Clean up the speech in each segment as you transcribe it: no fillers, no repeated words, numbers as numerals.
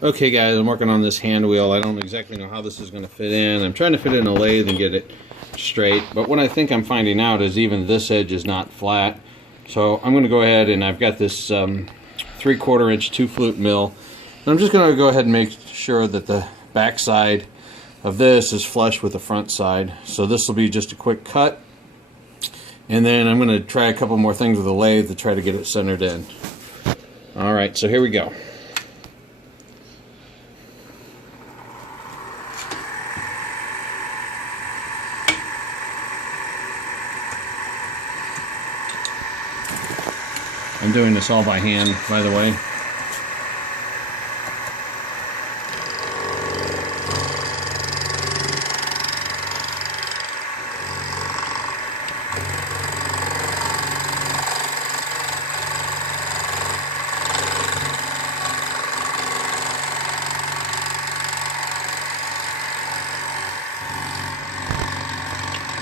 Okay guys, I'm working on this hand wheel. I don't exactly know how this is going to fit in. I'm trying to fit it in a lathe and get it straight, but what I think I'm finding out is even this edge is not flat. So I'm going to go ahead, and I've got this 3/4 inch 2-flute mill. And I'm just going to go ahead and make sure that the back side of this is flush with the front side. So this will be just a quick cut, and then I'm going to try a couple more things with the lathe to try to get it centered in. Alright, so here we go. I'm doing this all by hand, by the way.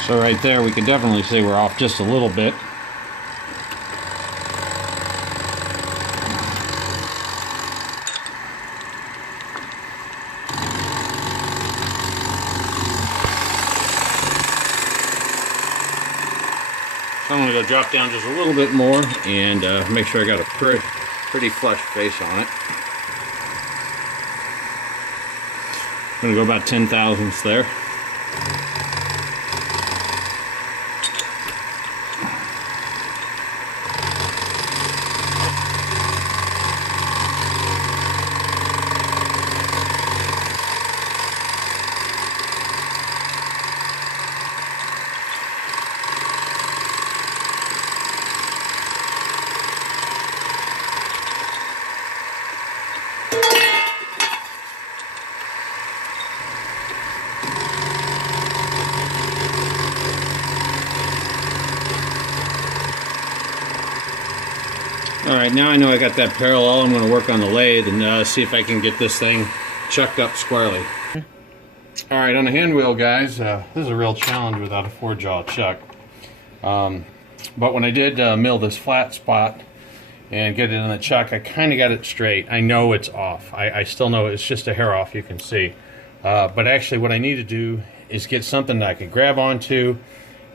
So right there, we can definitely say we're off just a little bit. So I'm going to go drop down just a little bit more and make sure I got a pretty flush face on it. I'm going to go about 10 thousandths there. Alright, now I know I got that parallel. I'm going to work on the lathe and see if I can get this thing chucked up squarely. Alright, on the hand wheel, guys, this is a real challenge without a 4-jaw chuck. But when I did mill this flat spot and get it in the chuck, I kind of got it straight. I know it's off. I still know it's just a hair off, you can see. But actually what I need to do is get something that I can grab onto,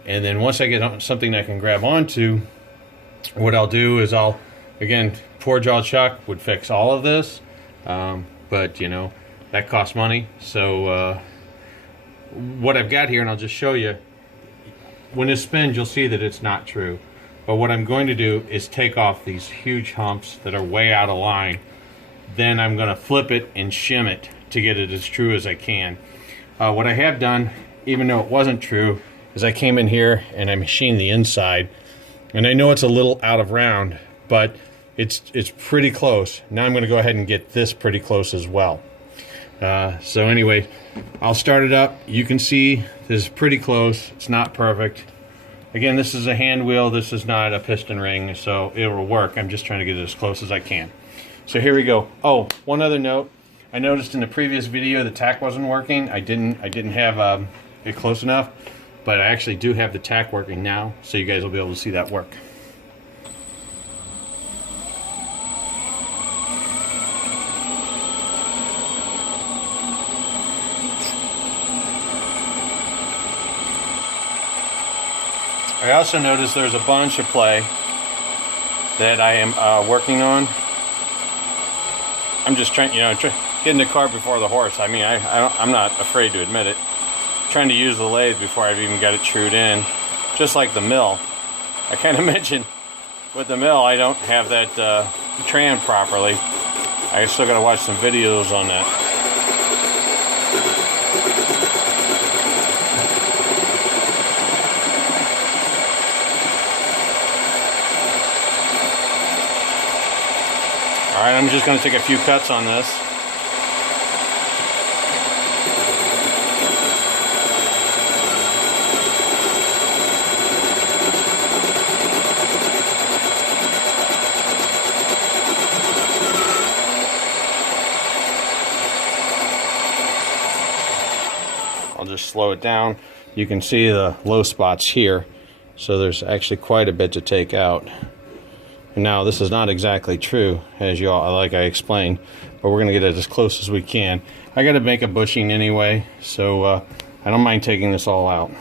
and then once I get something I can grab onto, what I'll do is again, 4-jaw chuck would fix all of this, but you know, that costs money. So what I've got here, and I'll just show you, when it spins you'll see that it's not true. But what I'm going to do is take off these huge humps that are way out of line. Then I'm going to flip it and shim it to get it as true as I can. What I have done, even though it wasn't true, is I came in here and I machined the inside. And I know it's a little out of round, but it's pretty close. Now I'm going to go ahead and get this pretty close as well. So anyway, I'll start it up. You can see this is pretty close. It's not perfect. Again, this is a hand wheel. This is not a piston ring, so it will work. I'm just trying to get it as close as I can. So here we go. Oh, one other note. I noticed in the previous video the tack wasn't working. I didn't have it close enough, but I actually do have the tack working now, so you guys will be able to see that work. I also noticed there's a bunch of play that I am working on. I'm just trying, getting the cart before the horse. I mean, I'm not afraid to admit it. Trying to use the lathe before I've even got it trued in, just like the mill. I kind of mentioned with the mill I don't have that tran properly. I still got to watch some videos on that. Alright, I'm just going to take a few cuts on this. I'll just slow it down. You can see the low spots here, so there's actually quite a bit to take out. Now, this is not exactly true, as like I explained, but we're gonna get it as close as we can. I gotta make a bushing anyway, so I don't mind taking this all out.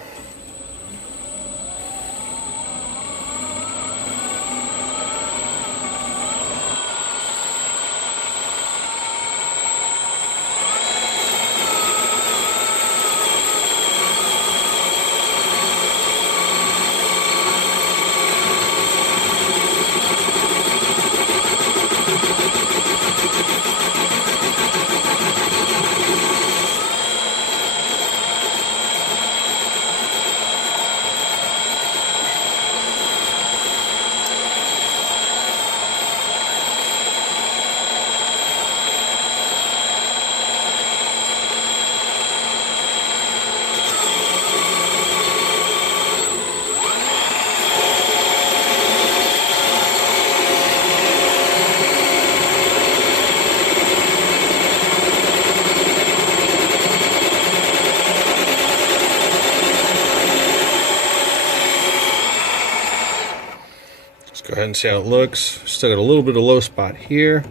Go ahead and see how it looks. Still got a little bit of low spot here.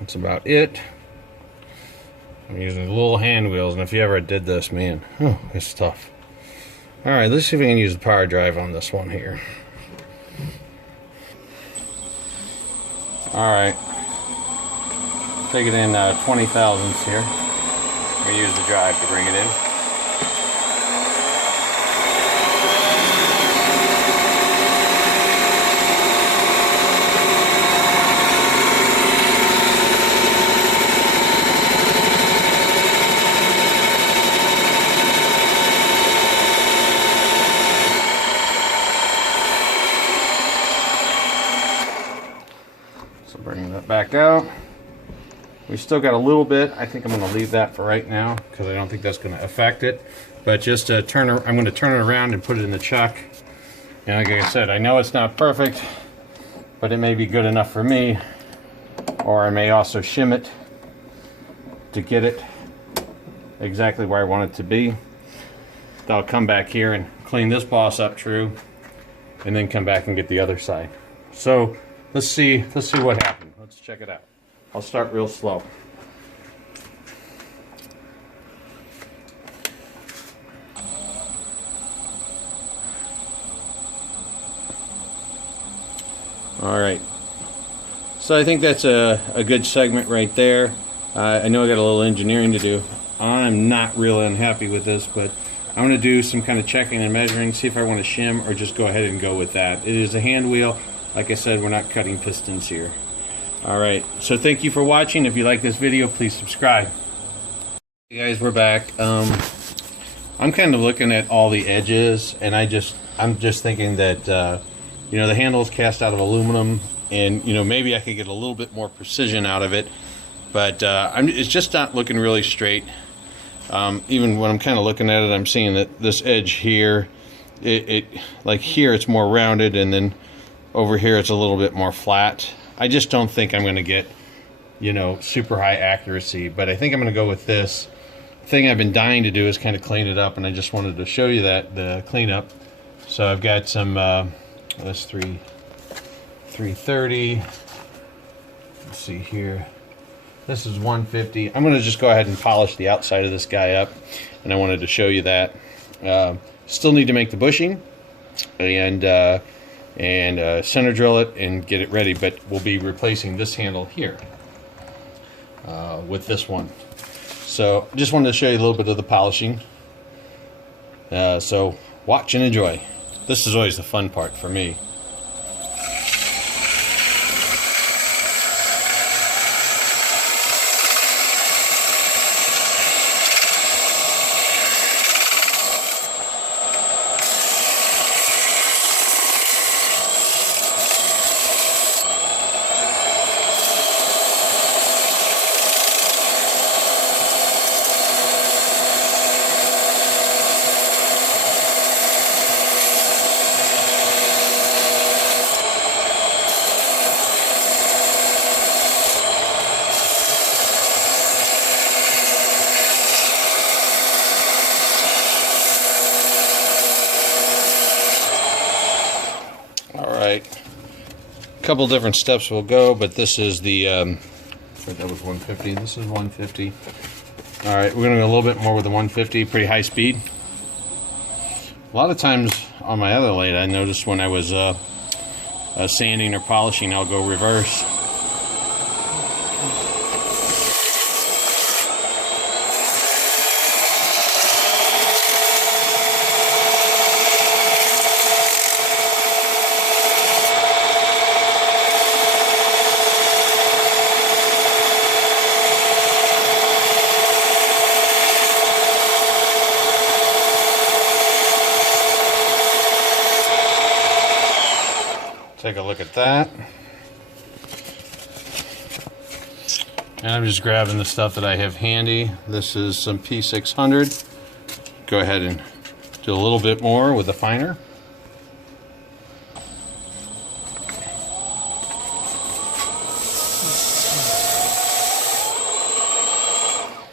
That's about it. I'm using little hand wheels, and if you ever did this, man, oh, it's tough. All right, let's see if we can use the power drive on this one here. All right, take it in 20 thousandths here. We use the drive to bring it in. Bring that back out. We still got a little bit. I think I'm going to leave that for right now because I don't think that's going to affect it. But just to I'm going to turn it around and put it in the chuck. And like I said, I know it's not perfect, but it may be good enough for me. Or I may also shim it to get it exactly where I want it to be. I'll come back here and clean this boss up true, and then come back and get the other side. So let's see what happened. Let's check it out. I'll start real slow. All right. So I think that's a good segment right there. I know I got a little engineering to do. I'm not really unhappy with this, but I'm going to do some kind of checking and measuring, see if I want to shim or just go ahead and go with that. It is a hand wheel. Like I said, we're not cutting pistons here. All right, so thank you for watching. If you like this video, please subscribe. Hey guys, we're back. I'm kind of looking at all the edges, and I'm just thinking that you know, the handle is cast out of aluminum, and you know, maybe I could get a little bit more precision out of it, but it's just not looking really straight. Even when I'm kind of looking at it, I'm seeing that this edge here, like here it's more rounded, and then over here it's a little bit more flat. I just don't think I'm going to get, you know, super high accuracy, but I think I'm going to go with this. The thing I've been dying to do is kind of clean it up, and I just wanted to show you that, the cleanup. So I've got some, that's 330. Let's see here. This is 150. I'm going to just go ahead and polish the outside of this guy up, and I wanted to show you that. Still need to make the bushing, and center drill it and get it ready, but we'll be replacing this handle here with this one. So just wanted to show you a little bit of the polishing. So watch and enjoy. This is always the fun part for me. A couple different steps will go, but this is the for the That was 150. This is 150. All right, we're gonna go a little bit more with the 150, pretty high speed. A lot of times on my other lathe, I noticed when I was sanding or polishing, I'll go reverse. Take a look at that. And I'm just grabbing the stuff that I have handy. This is some P600. Go ahead and do a little bit more with the finer.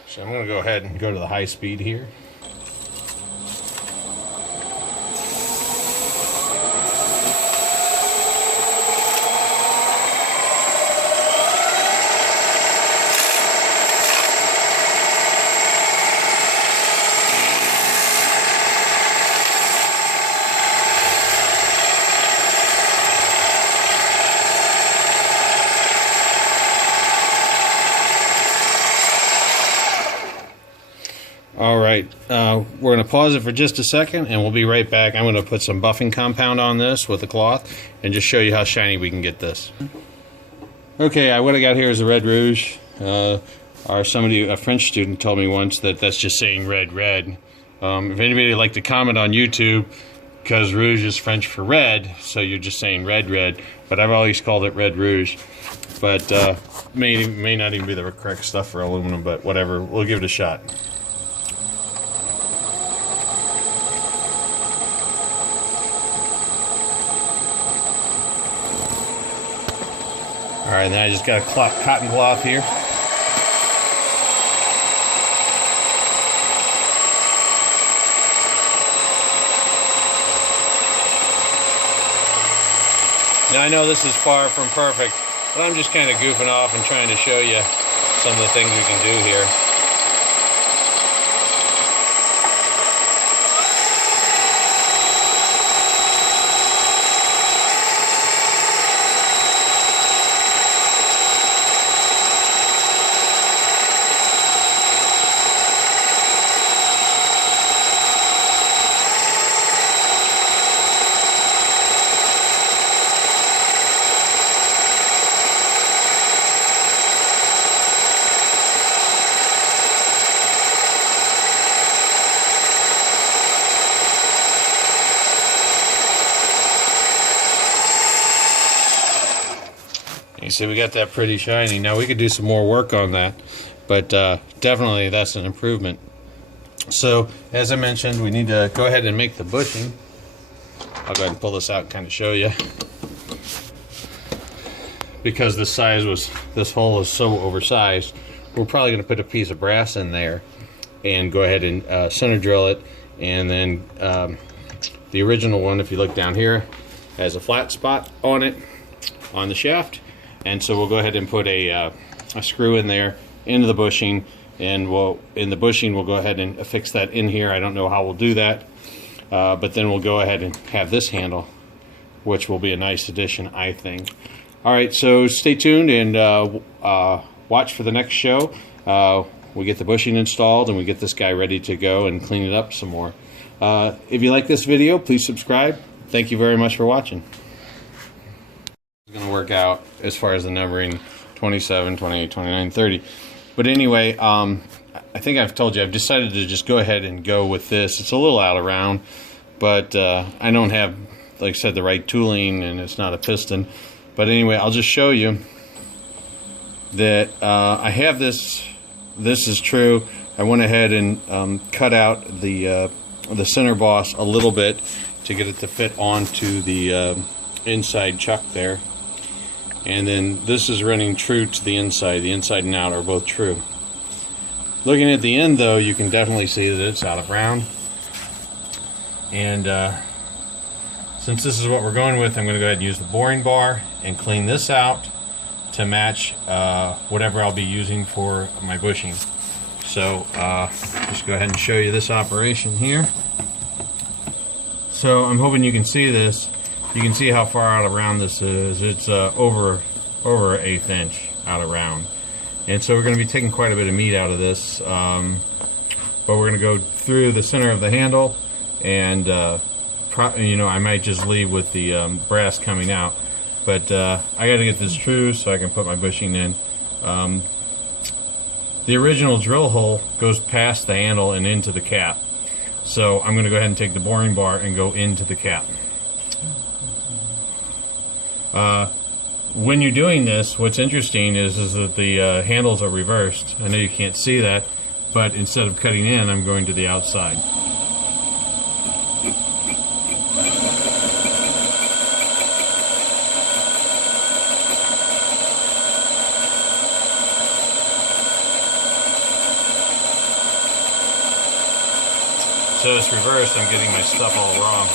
So I'm going to go ahead and go to the high speed here. All right, we're going to pause it for just a second and we'll be right back. I'm going to put some buffing compound on this with the cloth and just show you how shiny we can get this. Okay, what I got here is a red rouge. A French student told me once that that's just saying red, red. If anybody would like to comment on YouTube, because rouge is French for red, so you're just saying red, red. But I've always called it red rouge. But may not even be the correct stuff for aluminum, but whatever, we'll give it a shot. All right, then I just got a cotton cloth here. Now I know this is far from perfect, but I'm just kind of goofing off and trying to show you some of the things we can do here. You see, we got that pretty shiny. Now we could do some more work on that, but definitely that's an improvement. So, as I mentioned, we need to go ahead and make the bushing. I'll go ahead and pull this out and kind of show you. Because this hole is so oversized, we're probably going to put a piece of brass in there and go ahead and center drill it. And then the original one, if you look down here, has a flat spot on it, on the shaft. And so we'll go ahead and put a screw in there into the bushing, and in the bushing we'll go ahead and affix that in here. I don't know how we'll do that, but then we'll go ahead and have this handle, which will be a nice addition, I think. All right, so stay tuned and watch for the next show. We get the bushing installed and we get this guy ready to go and clean it up some more. If you like this video, please subscribe. Thank you very much for watching. Going to work out as far as the numbering 27, 28, 29, 30. But anyway, I think I've told you I've decided to just go ahead and go with this. It's a little out of round, but I don't have, like I said, the right tooling, and it's not a piston. But anyway, I'll just show you that I have this. This is true. I went ahead and cut out the center boss a little bit to get it to fit onto the inside chuck there. And then this is running true to the inside and out are both true. Looking at the end though, you can definitely see that it's out of round. And since this is what we're going with, I'm going to go ahead and use the boring bar and clean this out to match whatever I'll be using for my bushing. So just go ahead and show you this operation here. So I'm hoping you can see this. You can see how far out around this is. It's over 1/8 inch out around. And so we're going to be taking quite a bit of meat out of this. But we're going to go through the center of the handle, and you know, I might just leave with the brass coming out. But I got to get this true so I can put my bushing in. The original drill hole goes past the handle and into the cap. So I'm going to go ahead and take the boring bar and go into the cap. When you're doing this, what's interesting is that the handles are reversed. I know you can't see that, but instead of cutting in, I'm going to the outside. So it's reversed, I'm getting my stuff all wrong.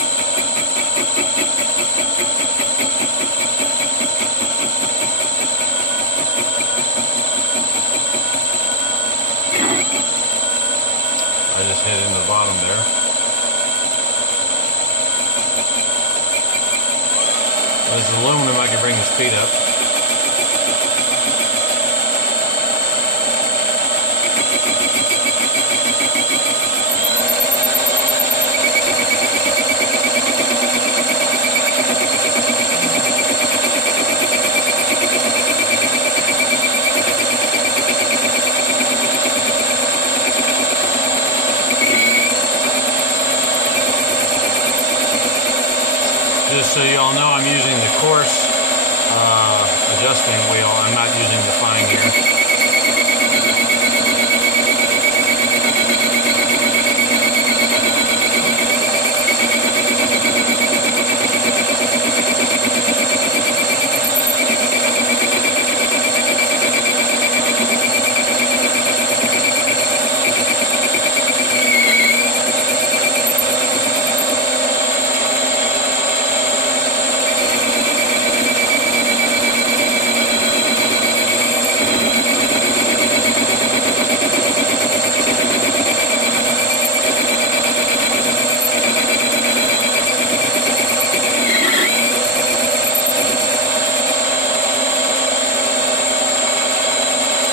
I just hit in the bottom there. With this aluminum, I can bring the speed up. Just so you all know, I'm using the coarse adjusting wheel. I'm not using the fine here.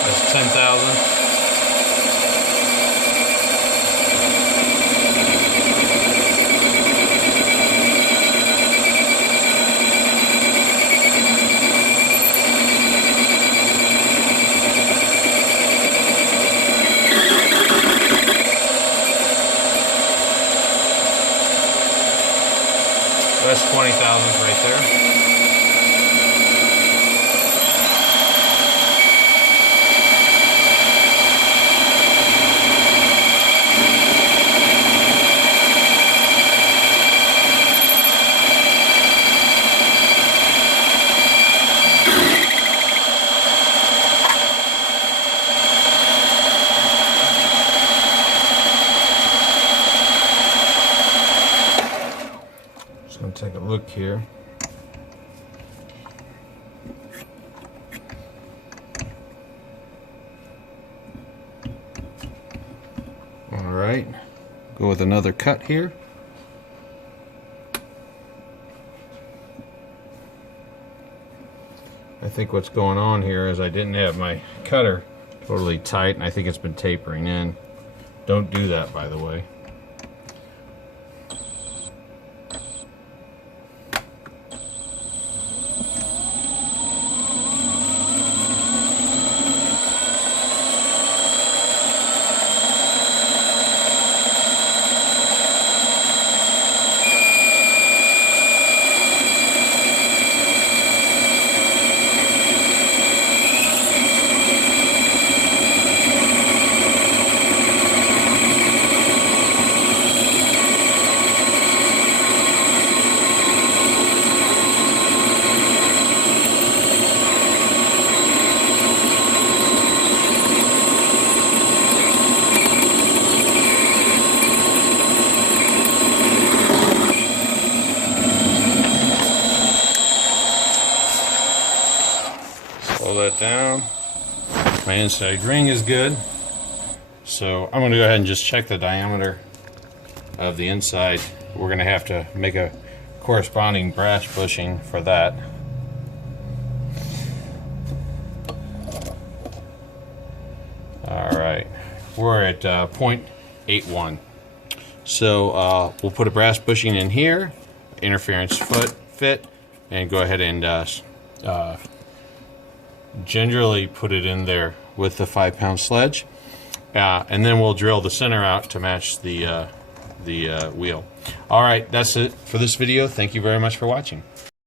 That's 10,000. That's 20,000 right there. Just going to take a look here. All right, go with another cut here. I think what's going on here is I didn't have my cutter totally tight, and I think it's been tapering in. Don't do that, by the way. inside ring is good. So I'm going to go ahead and just check the diameter of the inside. We're going to have to make a corresponding brass bushing for that. Alright, we're at 0.81. So we'll put a brass bushing in here, interference fit, and go ahead and gingerly put it in there with the 5-pound sledge. And then we'll drill the center out to match the wheel. Alright, that's it for this video. Thank you very much for watching.